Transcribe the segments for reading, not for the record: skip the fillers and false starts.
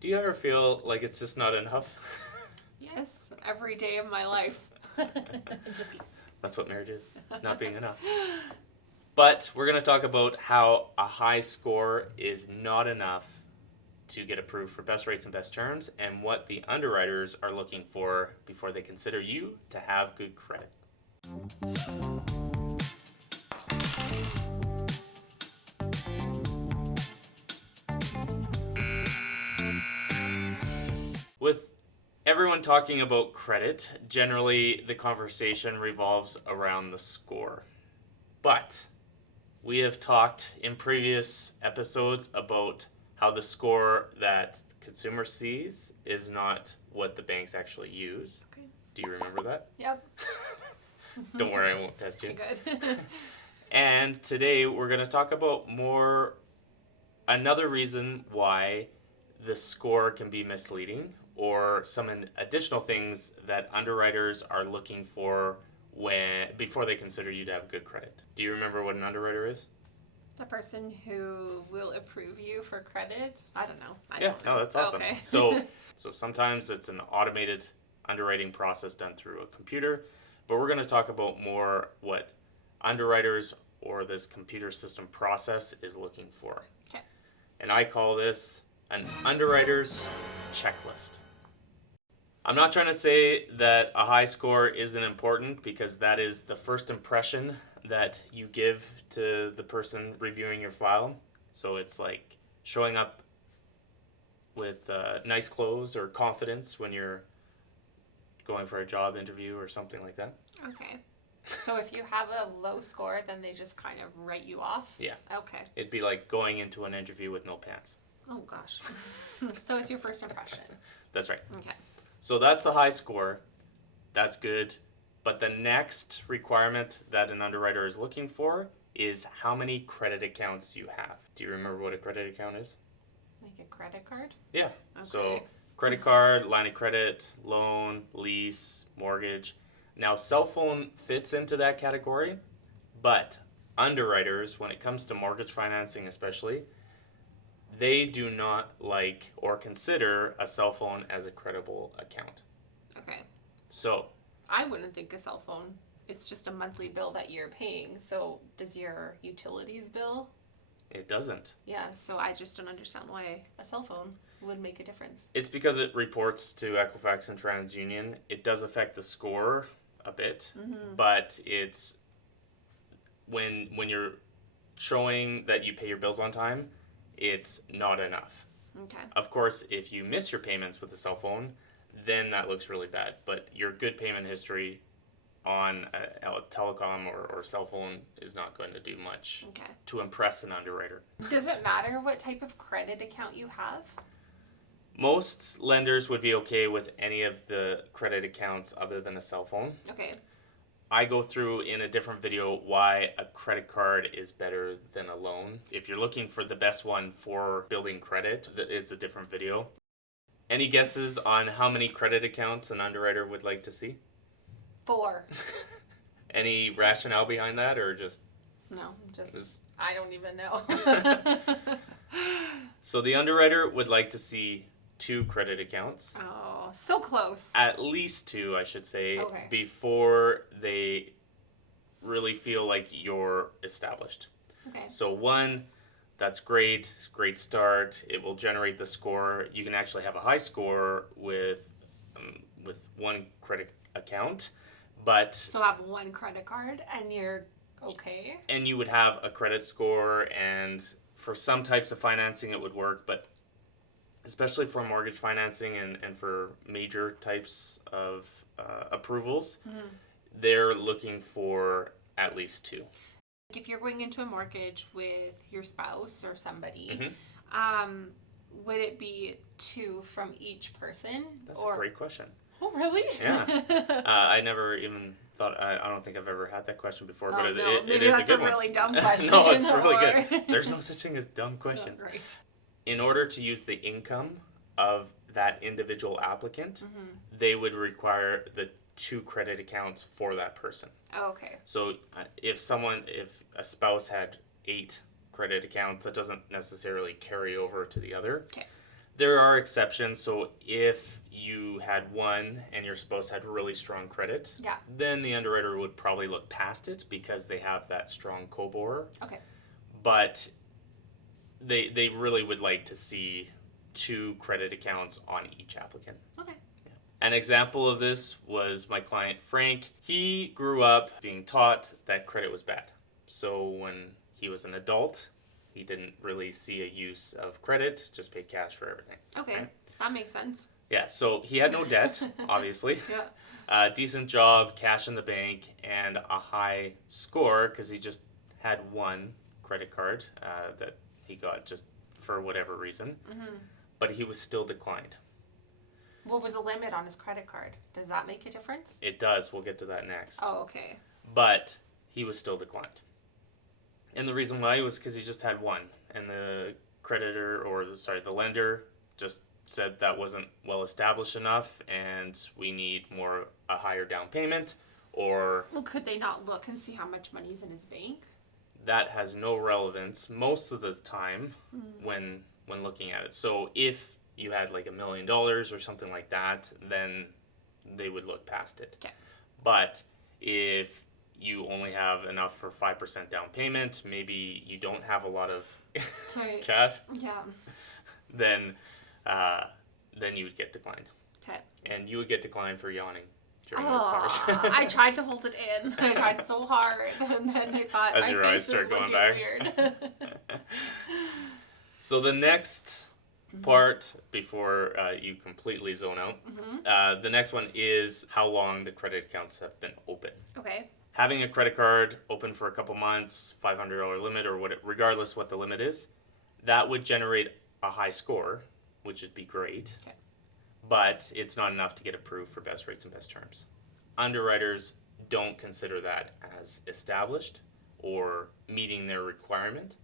Do you ever feel like it's just not enough? Yes, every day of my life. Just kidding. That's what marriage is, not being enough. But we're going to talk about how a high score is not enough to get approved for best rates and best terms, and what the underwriters are looking for before they consider you to have good credit. With everyone talking about credit, generally the conversation revolves around the score. But we have talked in previous episodes about how the score that the consumer sees is not what the banks actually use. Okay. Do you remember that? Yep. Don't worry, I won't test you. Okay, good. And today we're going to talk about another reason why the score can be misleading, or some additional things that underwriters are looking for before they consider you to have good credit. Do you remember what an underwriter is? The person who will approve you for credit? I don't know. I Yeah, don't know. no, that's awesome. Okay. So sometimes it's an automated underwriting process done through a computer, but we're going to talk about more what underwriters or this computer system process is looking for. Okay. And I call this an underwriter's checklist. I'm not trying to say that a high score isn't important, because that is the first impression that you give to the person reviewing your file. So it's like showing up with nice clothes or confidence when you're going for a job interview or something like that. Okay. So if you have a low score, then they just kind of write you off? Yeah. Okay. It'd be like going into an interview with no pants. Oh, gosh. So it's your first impression. That's right. Okay. So that's the high score. That's good. But the next requirement that an underwriter is looking for is how many credit accounts you have. Do you remember what a credit account is? Like a credit card? Yeah. Okay. So credit card, line of credit, loan, lease, mortgage. Now, cell phone fits into that category, but underwriters, when it comes to mortgage financing especially, they do not like or consider a cell phone as a creditable account. Okay. So I wouldn't think a cell phone. It's just a monthly bill that you're paying. So does your utilities bill? it doesn't. Yeah, so I just don't understand why a cell phone would make a difference. It's because it reports to Equifax and TransUnion. It does affect the score a bit, but it's when you're showing that you pay your bills on time, it's not enough. Okay. Of course, if you miss your payments with a cell phone, then that looks really bad. But your good payment history on a telecom or cell phone is not going to do much Okay. to impress an underwriter. Does it matter what type of credit account you have? Most lenders would be okay with any of the credit accounts other than a cell phone. Okay. I go through in a different video why a credit card is better than a loan. If you're looking for the best one for building credit, that is a different video. Any guesses on how many credit accounts an underwriter would like to see? 4. Any rationale behind that, or just... No, just Is- I don't even know. So the underwriter would like to see 2 credit accounts. Oh, so close. At least 2, I should say, Okay. before they really feel like you're established. Okay. So 1, that's great start. It will generate the score. You can actually have a high score with 1 credit account, but So have 1 credit card and you're okay? and you would have a credit score, and for some types of financing it would work, but especially for mortgage financing and for major types of approvals, they're looking for at least 2. If you're going into a mortgage with your spouse or somebody, Mm-hmm. Would it be 2 from each person? That's a great question. Oh, really? Yeah. I never even thought, I don't think I've ever had that question before, but it Maybe is that's a good a really one. dumb question. No, it's really or- good. There's no such thing as dumb questions. Oh, right. In order to use the income of that individual applicant, they would require the 2 credit accounts for that person. Oh, okay. So if a spouse had 8 credit accounts, that doesn't necessarily carry over to the other. Okay. There are exceptions. So if you had one and your spouse had really strong credit, Yeah. then the underwriter would probably look past it because they have that strong co-borrower. Okay. But they really would like to see 2 credit accounts on each applicant. Okay. An example of this was my client Frank. He grew up being taught that credit was bad. So when he was an adult, he didn't really see a use of credit, just pay cash for everything. Okay. Right? That makes sense. Yeah, so he had no debt, obviously. Yeah. Decent job, cash in the bank, and a high score because he just had one credit card that he got just for whatever reason. Mm-hmm. But he was still declined. What was the limit on his credit card? Does that make a difference? It does. We'll get to that next. Oh, okay. But he was still declined. And the reason why was because he just had one. And the the lender just said that wasn't well established enough and we need a higher down payment, or Well, could they not look and see how much money's in his bank? that has no relevance most of the time when looking at it. So if you had like $1 million or something like that, then they would look past it. Okay. But if you only have enough for 5% down payment, maybe you don't have a lot of cash, Yeah. then you would get declined. Okay. And you would get declined for yawning during this conversation. I tried to hold it in. I tried so hard, and then I thought As my your eyes face was start going looking back. weird. So the next part, before you completely zone out, the next one is how long the credit accounts have been open. Okay. Having a credit card open for a couple months, $500 limit, or regardless what the limit is, that would generate a high score, which would be great. Okay. But it's not enough to get approved for best rates and best terms. Underwriters don't consider that as established or meeting their requirement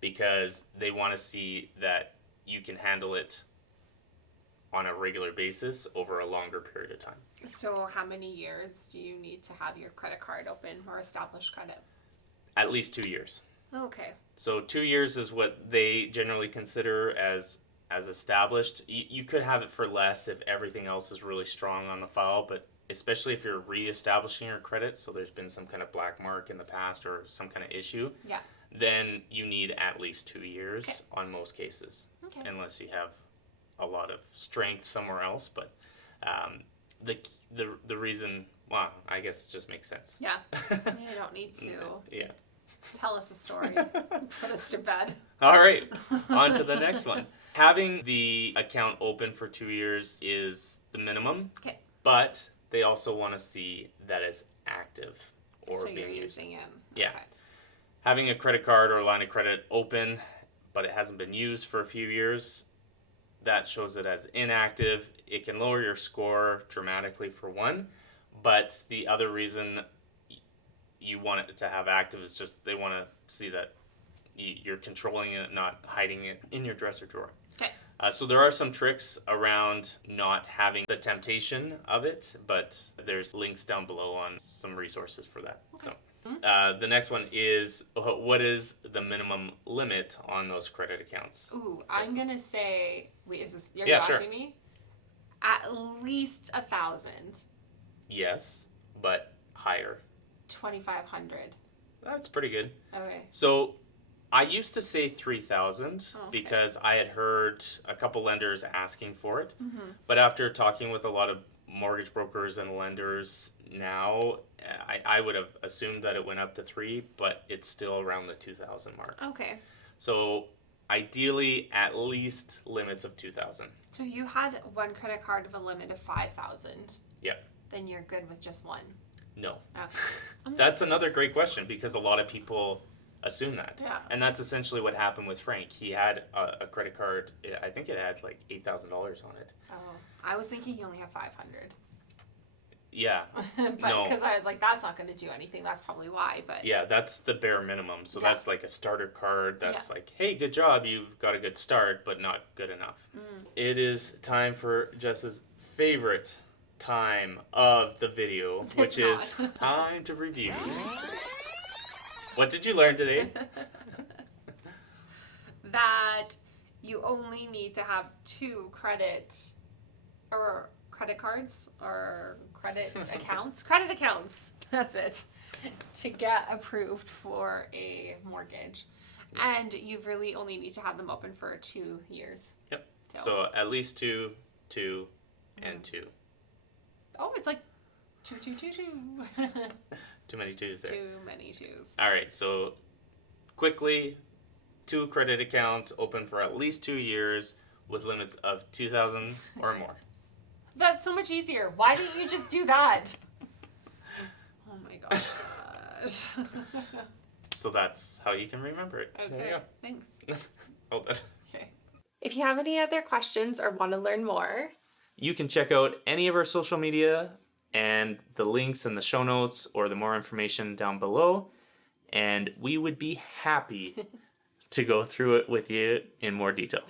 because they want to see that you can handle it on a regular basis over a longer period of time. So how many years do you need to have your credit card open or establish credit? At least 2 years. Okay. So 2 years is what they generally consider as established. You could have it for less if everything else is really strong on the file, but especially if you're reestablishing your credit, so there's been some kind of black mark in the past or some kind of issue, Yeah. then you need at least 2 years Okay. on most cases, Okay. unless you have a lot of strength somewhere else. But the reason, well, I guess it just makes sense. Yeah. You don't need to Yeah. tell us a story. Put us to bed. All right, on to the next one. Having the account open for 2 years is the minimum, Okay. but they also want to see that it's active or So being you're used. using it. Yeah. Okay. Having a credit card or a line of credit open, but it hasn't been used for a few years, that shows it as inactive. It can lower your score dramatically for one, but the other reason you want it to have active is just they want to see that you're controlling it, not hiding it in your dresser drawer. Okay. So there are some tricks around not having the temptation of it, but there's links down below on some resources for that. Okay. So the next one is, what is the minimum limit on those credit accounts? Ooh, I'm gonna say. Wait, is this? Are Yeah, you sure. asking me? At least 1,000. Yes, but higher. 2,500. That's pretty good. Okay. So I used to say 3,000 Okay. because I had heard a couple lenders asking for it. Mm-hmm. But after talking with a lot of mortgage brokers and lenders now, I would have assumed that it went up to 3, but it's still around the 2,000 mark. Okay. So ideally, at least limits of 2,000. So you had one credit card of a limit of 5,000. Yep. Then you're good with just one. No. Okay. That's another great question because a lot of people assume that. Yeah. And that's essentially what happened with Frank. He had a credit card, I think it had like $8,000 on it. Oh, I was thinking he only had 500. Yeah. But No. because I was like, that's not going to do anything. That's probably why. But Yeah, that's the bare minimum. So Yeah. that's like a starter card that's like, hey, good job, you've got a good start, but not good enough. It is time for Jess's favorite time of the video, which is not. time to review. What did you learn today? that you only need to have 2 credit cards or credit accounts. Credit accounts, that's it, to get approved for a mortgage. And you really only need to have them open for 2 years. Yep. So at least 2, 2, and 2. Oh, it's like 2, 2, 2, 2. Too many 2s there. Too many 2s. All right, so quickly, 2 credit accounts open for at least 2 years with limits of $2,000 or more. That's so much easier. Why didn't you just do that? Oh my gosh. So that's how you can remember it. Okay, There you go. thanks. Hold that. Okay. If you have any other questions or want to learn more, You can check out any of our social media and the links in the show notes or the more information down below. And we would be happy to go through it with you in more detail.